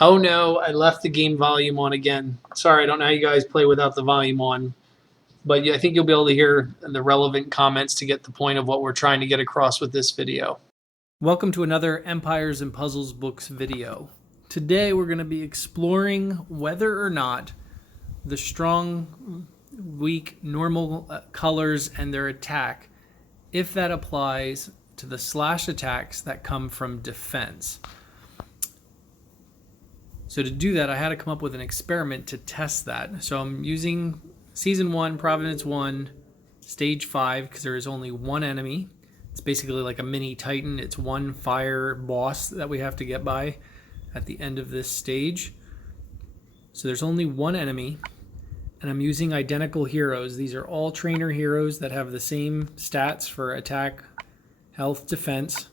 Oh no, I left the game volume on again. Sorry, I don't know how you guys play without the volume on, but I think you'll be able to hear the relevant comments to get the point of what we're trying to get across with this video. Welcome to another Empires and Puzzles Books video. Today we're going to be exploring whether or not the strong, weak, normal colors and their attack, if that applies to the slash attacks that come from defense. So to do that, I had to come up with an experiment to test that. So I'm using Season 1, Providence 1, Stage 5, because there is only one enemy. It's basically like a mini Titan. It's one fire boss that we have to get by at the end of this stage. So there's only one enemy, and I'm using identical heroes. These are all trainer heroes that have the same stats for attack, health, defense.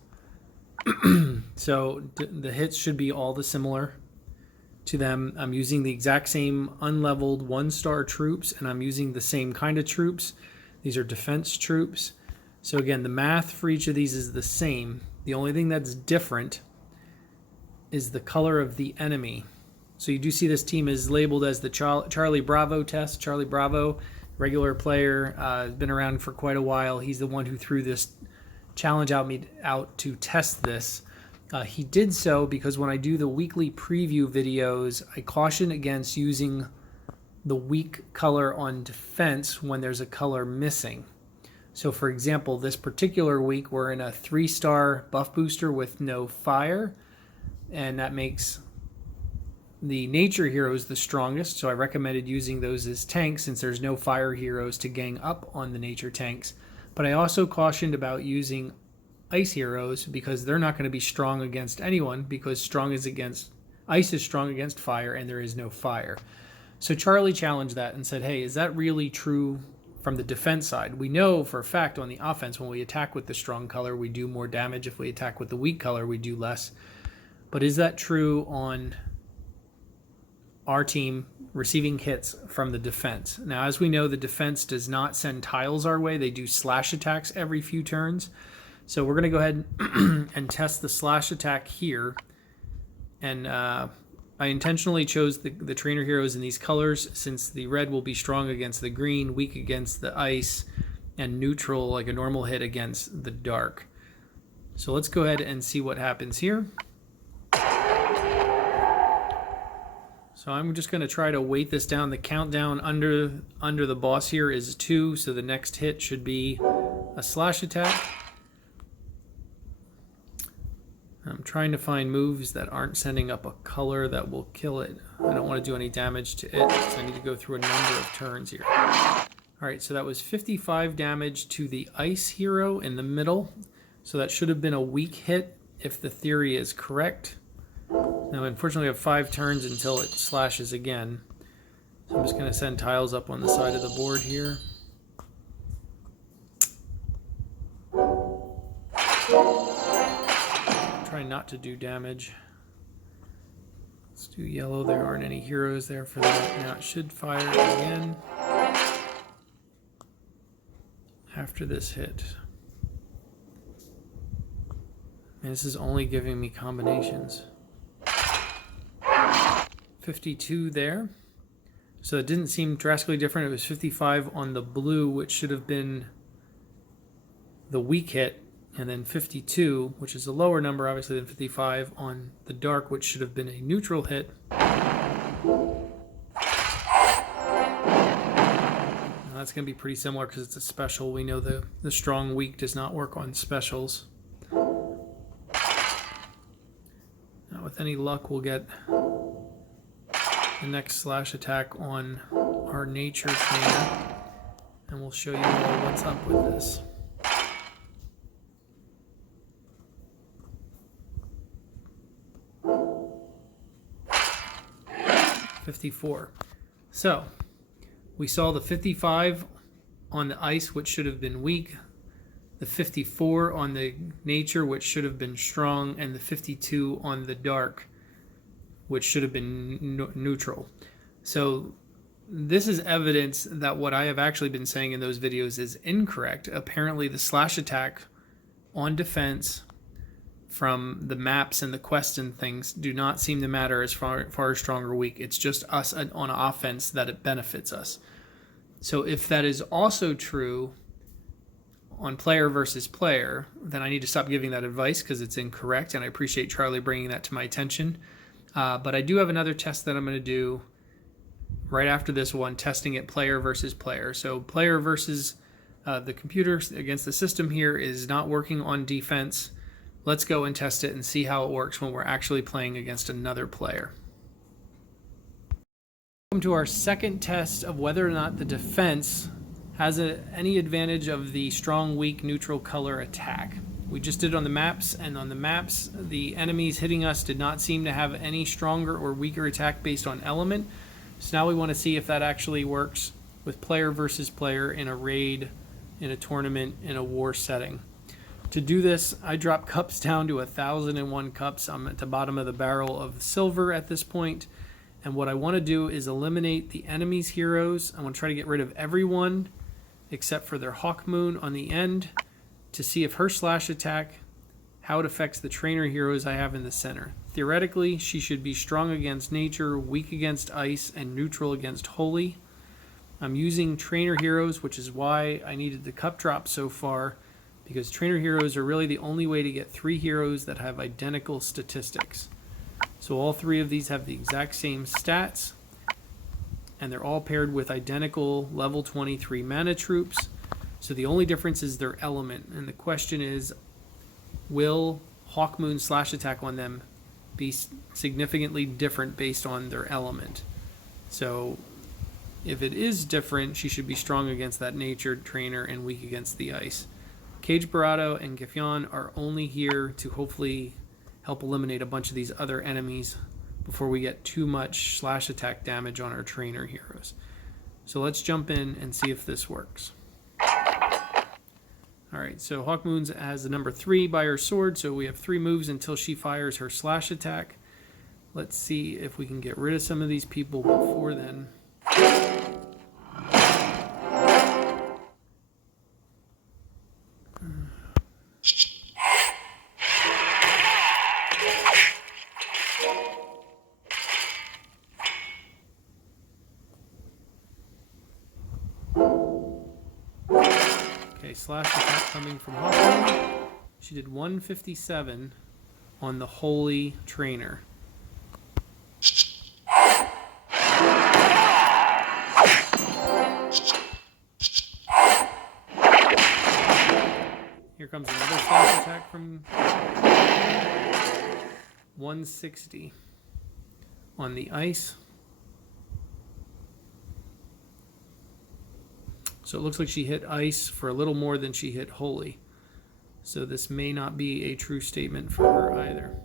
So the hits should be all the similar to them. I'm using the exact same unleveled 1-star troops, and I'm using the same kind of troops. These are defense troops. So again, the math for each of these is the same. The only thing that's different is the color of the enemy. So you do see this team is labeled as the Charlie Bravo test. Charlie Bravo, regular player, has been around for quite a while. He's the one who threw this challenge out to test this. He did so because when I do the weekly preview videos, I caution against using the weak color on defense when there's a color missing. So for example, this particular week, we're in a 3-star buff booster with no fire, and that makes the nature heroes the strongest. So I recommended using those as tanks since there's no fire heroes to gang up on the nature tanks. But I also cautioned about using ice heroes because they're not going to be strong against anyone, because ice is strong against fire and there is no fire. So Charlie challenged that and said, hey, is that really true from the defense side? We know for a fact on the offense, when we attack with the strong color, we do more damage. If we attack with the weak color, we do less. But is that true on our team receiving hits from the defense? Now, as we know, the defense does not send tiles our way. They do slash attacks every few turns. So we're going to go ahead and test the slash attack here. And I intentionally chose the trainer heroes in these colors since the red will be strong against the green, weak against the ice, and neutral like a normal hit against the dark. So let's go ahead and see what happens here. So I'm just going to try to weight this down. The countdown under the boss here is 2, so the next hit should be a slash attack. I'm trying to find moves that aren't sending up a color that will kill it. I don't want to do any damage to it, so I need to go through a number of turns here. Alright, so that was 55 damage to the ice hero in the middle. So that should have been a weak hit if the theory is correct. Now, unfortunately, I have 5 turns until it slashes again. So I'm just going to send tiles up on the side of the board here. Try not to do damage. Let's do yellow. There aren't any heroes there for that. Now it should fire again after this hit. And this is only giving me combinations. 52 there. So it didn't seem drastically different. It was 55 on the blue, which should have been the weak hit, and then 52, which is a lower number obviously than 55, on the dark, which should have been a neutral hit. Now that's going to be pretty similar because it's a special. We know the strong weak does not work on specials. Now with any luck, we'll get the next slash attack on our nature trainer, and we'll show you all what's up with this. .54. So we saw the 55 on the ice, which should have been weak, the 54 on the nature, which should have been strong, and the 52 on the dark, which should have been neutral. So this is evidence that what I have actually been saying in those videos is incorrect. Apparently the slash attack on defense from the maps and the quests and things do not seem to matter as far as strong or weak. It's just us on offense that it benefits us. So if that is also true on player versus player, then I need to stop giving that advice because it's incorrect, and I appreciate Charlie bringing that to my attention. But I do have another test that I'm going to do right after this one, testing it player versus player. So player versus the computer against the system here is not working on defense. Let's go and test it and see how it works when we're actually playing against another player. Welcome to our second test of whether or not the defense has any advantage of the strong, weak, neutral color attack. We just did it on the maps, and on the maps, the enemies hitting us did not seem to have any stronger or weaker attack based on element. So now we want to see if that actually works with player versus player in a raid, in a tournament, in a war setting. To do this, I drop cups down to 1,001 cups. I'm at the bottom of the barrel of silver at this point. And what I want to do is eliminate the enemy's heroes. I want to try to get rid of everyone except for their Hawkmoon on the end to see if her slash attack, how it affects the trainer heroes I have in the center. Theoretically, she should be strong against nature, weak against ice, and neutral against holy. I'm using trainer heroes, which is why I needed the cup drop so far, because trainer heroes are really the only way to get 3 heroes that have identical statistics. So all 3 of these have the exact same stats, and they're all paired with identical level 23 mana troops. So the only difference is their element, and the question is, will Hawkmoon slash attack on them be significantly different based on their element? So if it is different, she should be strong against that nature trainer and weak against the ice. Cage Barado and Gefyan are only here to hopefully help eliminate a bunch of these other enemies before we get too much slash attack damage on our trainer heroes. So let's jump in and see if this works. Alright, so Hawkmoon has the number 3 by her sword, so we have 3 moves until she fires her slash attack. Let's see if we can get rid of some of these people before then. Okay, slash attack coming from Hawkmoon. She did 157 on the holy trainer. Here comes another slash attack from 160 on the ice. So it looks like she hit ice for a little more than she hit holy. So this may not be a true statement for her either.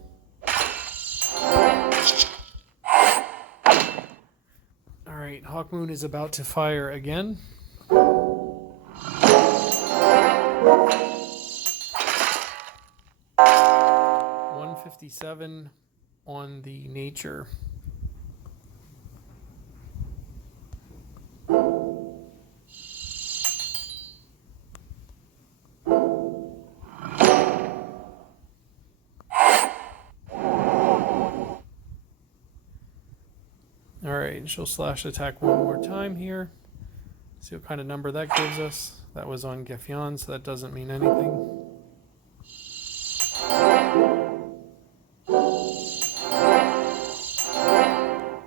Alright, Hawkmoon is about to fire again. 157 on the nature. Alright, she'll slash attack one more time here. See what kind of number that gives us. That was on Gefyan, so that doesn't mean anything.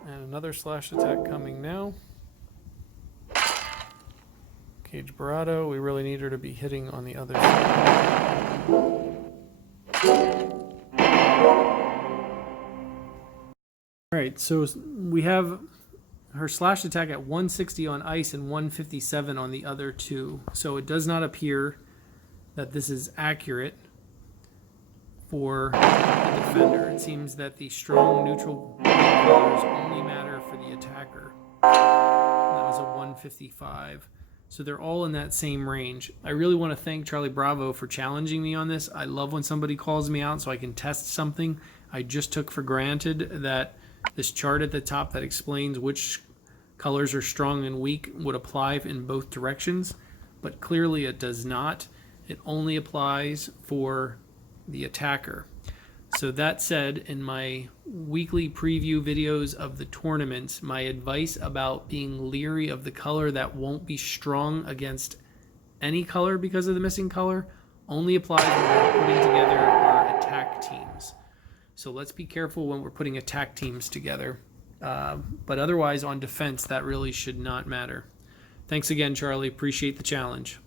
And another slash attack coming now. Cage Barado, we really need her to be hitting on the other side. Alright, so we have her slash attack at 160 on ice and 157 on the other 2. So it does not appear that this is accurate for the defender. It seems that the strong neutral colors only matter for the attacker. And that was a 155. So they're all in that same range. I really want to thank Charlie Bravo for challenging me on this. I love when somebody calls me out so I can test something. I just took for granted that this chart at the top that explains which colors are strong and weak would apply in both directions, but clearly it does not. It only applies for the attacker. So that said, in my weekly preview videos of the tournaments, my advice about being leery of the color that won't be strong against any color because of the missing color only applies when we're putting together our attack teams. So let's be careful when we're putting attack teams together. But otherwise, on defense, that really should not matter. Thanks again, Charlie. Appreciate the challenge.